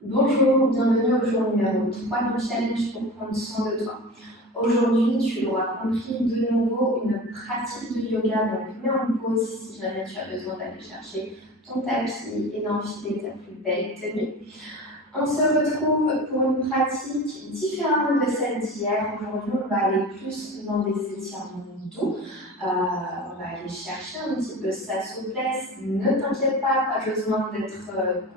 Bonjour, bienvenue au jour numéro 3 du challenge pour prendre soin de toi. Aujourd'hui, tu l'auras compris, de nouveau une pratique de yoga, donc mets en pause si jamais tu as besoin d'aller chercher ton tapis et d'enfiler ta plus belle tenue. On se retrouve pour une pratique différente de celle d'hier. Aujourd'hui, on va aller plus dans des étirements doux. On va aller chercher un petit peu sa souplesse. Ne t'inquiète pas, pas besoin d'être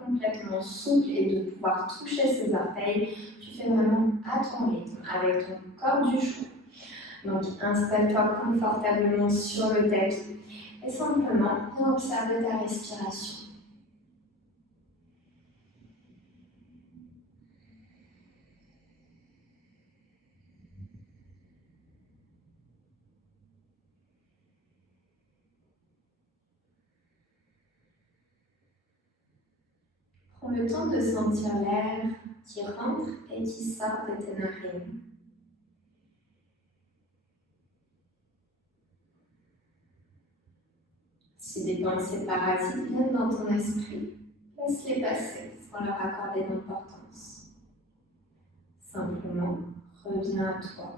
complètement souple et de pouvoir toucher ses orteils. Tu fais vraiment à ton rythme, avec ton corps du jour. Donc, installe-toi confortablement sur le tapis et simplement observe ta respiration. Prends le temps de sentir l'air qui rentre et qui sort de tes narines. Si des pensées parasites viennent dans ton esprit, laisse-les passer sans leur accorder d'importance. Simplement, reviens à toi.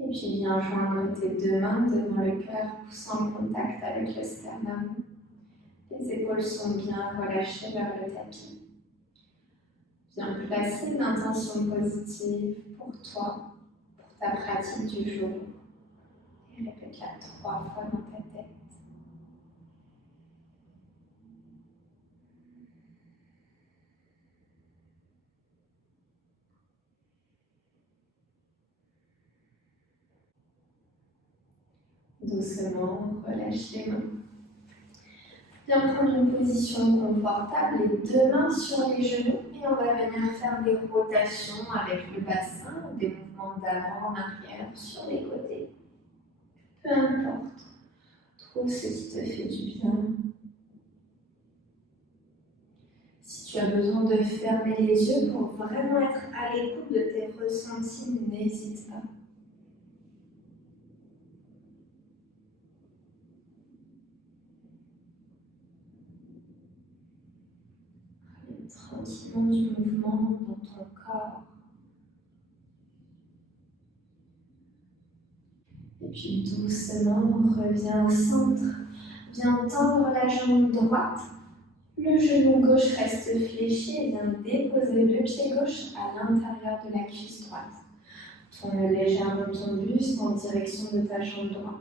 Et puis viens joindre tes deux mains devant le cœur, poussant le contact avec le sternum. Les épaules sont bien relâchées vers le tapis. Viens placer une intention positive pour toi, pour ta pratique du jour. Et répète-la 3 fois dans ta tête. Doucement, relâche les mains. Viens prendre une position confortable, les deux mains sur les genoux et on va venir faire des rotations avec le bassin, des mouvements d'avant en arrière sur les côtés. Peu importe, trouve ce qui te fait du bien. Si tu as besoin de fermer les yeux pour vraiment être à l'écoute de tes ressentis, n'hésite pas. Tranquillement du mouvement dans ton corps. Et puis doucement, reviens au centre. Viens tendre la jambe droite. Le genou gauche reste fléchi et viens déposer le pied gauche à l'intérieur de la cuisse droite. Tourne légèrement ton buste en direction de ta jambe droite.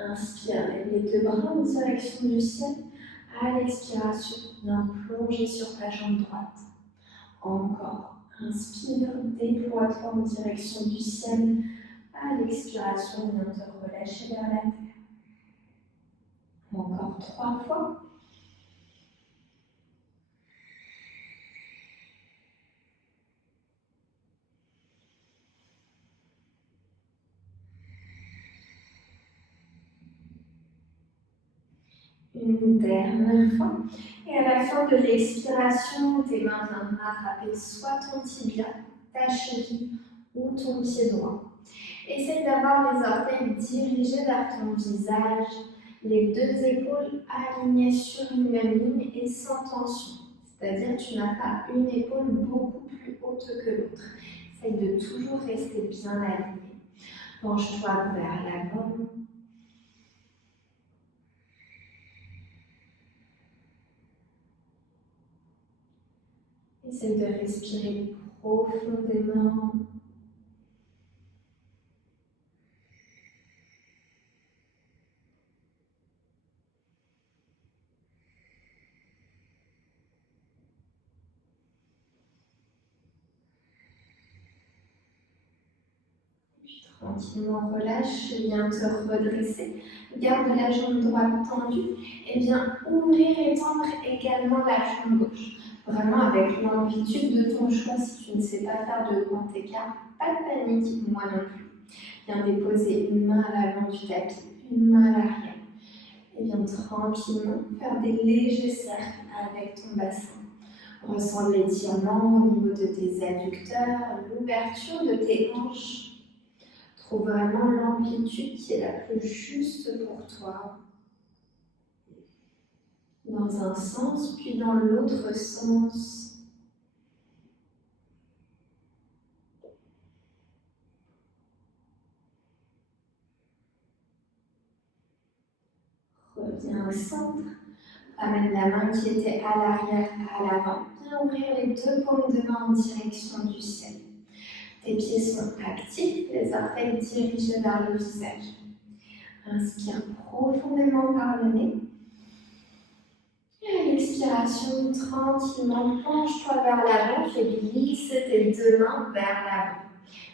Inspire, lève les deux bras en direction du ciel. À l'expiration, viens plonger sur ta jambe droite. Encore. Inspire, déploie-toi en direction du ciel. À l'expiration, viens te relâcher vers la terre. Encore 3 fois. Une dernière fois. Et à la fin de l'expiration, tes mains viennent attraper soit ton tibia, ta cheville ou ton pied droit. Essaye d'avoir les orteils dirigés vers ton visage, les deux épaules alignées sur une même ligne et sans tension. C'est-à-dire que tu n'as pas une épaule beaucoup plus haute que l'autre. Essaye de toujours rester bien aligné. Penche-toi vers l'avant. Essaye de respirer profondément. Tranquillement relâche, viens te redresser. Garde la jambe droite tendue et viens ouvrir et tendre également la jambe gauche. Vraiment avec l'amplitude de ton choix. Si tu ne sais pas faire de grand écart, pas de panique, moi non plus. Viens déposer une main à l'avant du tapis, une main à l'arrière. Et viens tranquillement faire des légers cercles avec ton bassin. Ressens l'étirement au niveau de tes adducteurs, l'ouverture de tes hanches. Trouve vraiment l'amplitude qui est la plus juste pour toi. Dans un sens, puis dans l'autre sens. Reviens au centre. Amène la main qui était à l'arrière à l'avant. Viens ouvrir les deux paumes de main en direction du ciel. Tes pieds sont actifs, les orteils dirigés vers le visage. Inspire profondément par le nez. Et à l'expiration, tranquillement, penche-toi vers l'avant, fais glisser tes deux mains vers l'avant.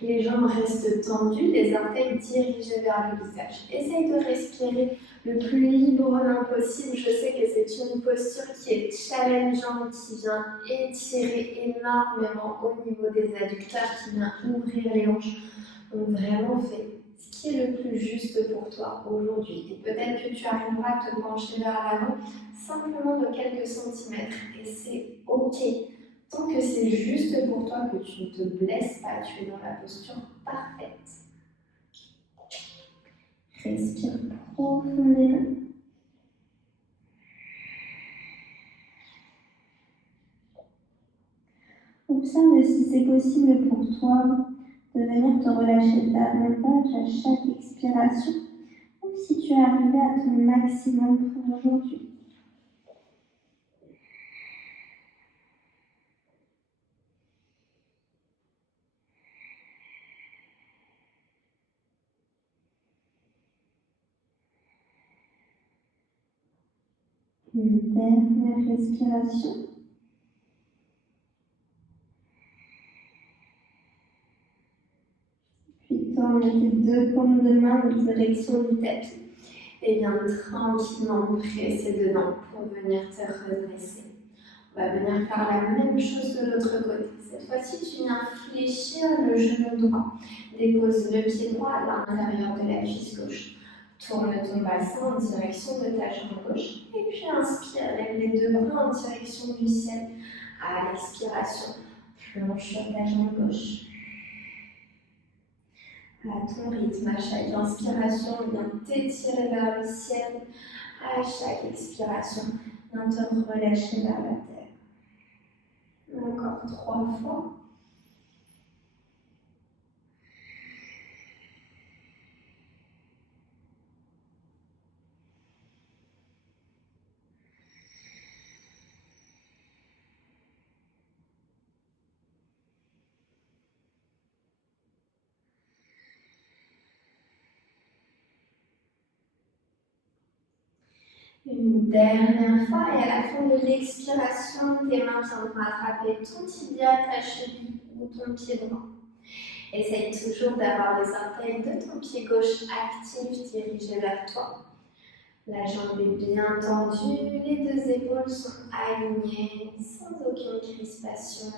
Les jambes restent tendues, les orteils dirigés vers le visage. Essaye de respirer le plus librement possible. Je sais que c'est une posture qui est challengeante, qui vient étirer énormément au niveau des adducteurs, qui vient ouvrir les hanches. Donc vraiment, fais ce qui est le plus juste pour toi aujourd'hui. Et peut-être que tu arriveras à te pencher vers l'avant simplement de quelques centimètres. Et c'est OK. Tant que c'est juste pour toi, que tu ne te blesses pas, tu es dans la posture parfaite. Respire profondément. Observe si c'est possible pour toi de venir te relâcher davantage à chaque expiration ou si tu es arrivé à ton maximum pour aujourd'hui. Une dernière respiration. Puis tourne tes deux paumes de main en direction du tapis. Et viens tranquillement presser dedans pour venir te redresser. On va venir faire la même chose de l'autre côté. Cette fois-ci, tu viens fléchir le genou droit. Dépose le pied droit à l'intérieur de la cuisse gauche. Tourne ton bassin en direction de ta jambe gauche. Et puis inspire, lève les deux bras en direction du ciel. À l'expiration, plonge sur ta jambe gauche. À ton rythme, à chaque inspiration, viens t'étirer vers le ciel. À chaque expiration, viens te relâcher vers la terre. Encore 3 fois. Une dernière fois et à la fin de l'expiration, tes mains viendront attraper ton tibia, ta cheville ou ton pied droit. Essaye toujours d'avoir les orteils de ton pied gauche actifs dirigés vers toi. La jambe est bien tendue, les deux épaules sont alignées sans aucune crispation.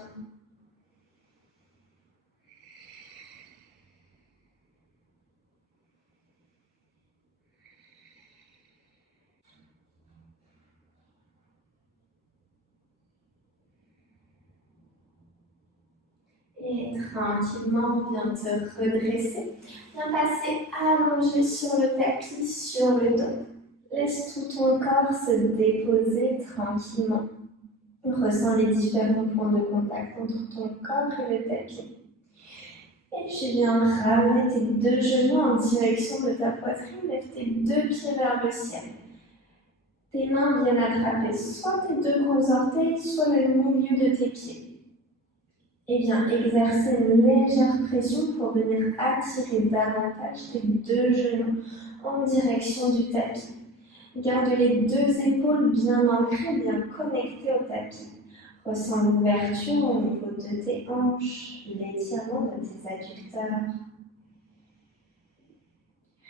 Et tranquillement, viens te redresser. Viens passer allongé sur le tapis, sur le dos. Laisse tout ton corps se déposer tranquillement. Ressens les différents points de contact entre ton corps et le tapis. Et tu viens ramener tes deux genoux en direction de ta poitrine. Lève tes deux pieds vers le ciel. Tes mains viennent attraper soit tes deux gros orteils, soit le milieu de tes pieds. Et viens exercer une légère pression pour venir attirer davantage tes deux genoux en direction du tapis. Garde les deux épaules bien ancrées, bien connectées au tapis. Ressens l'ouverture au niveau de tes hanches, l'étirement de tes adducteurs.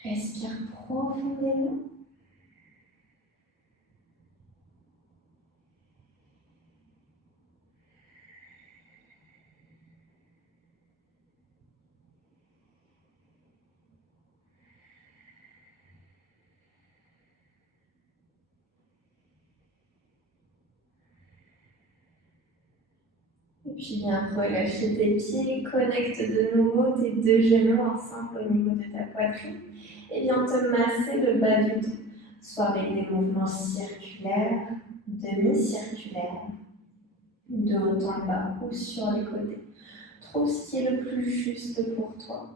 Respire profondément. Puis viens relâcher tes pieds, connecte de nouveau tes deux genoux ensemble au niveau de ta poitrine et viens te masser le bas du dos, soit avec des mouvements circulaires, demi-circulaires, de haut en bas ou sur les côtés. Trouve ce qui est le plus juste pour toi.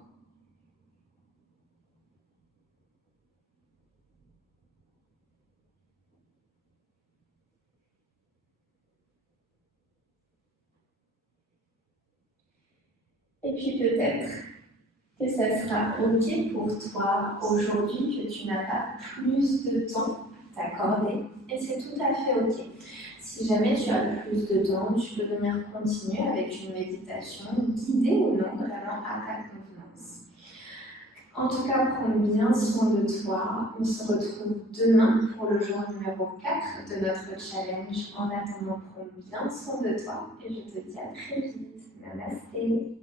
Et puis peut-être que ça sera OK pour toi aujourd'hui, que tu n'as pas plus de temps à t'accorder. Et c'est tout à fait OK. Si jamais tu as plus de temps, tu peux venir continuer avec une méditation guidée ou non, vraiment à ta convenance. En tout cas, prends bien soin de toi. On se retrouve demain pour le jour numéro 4 de notre challenge. En attendant, prends bien soin de toi et je te dis à très vite. Namasté.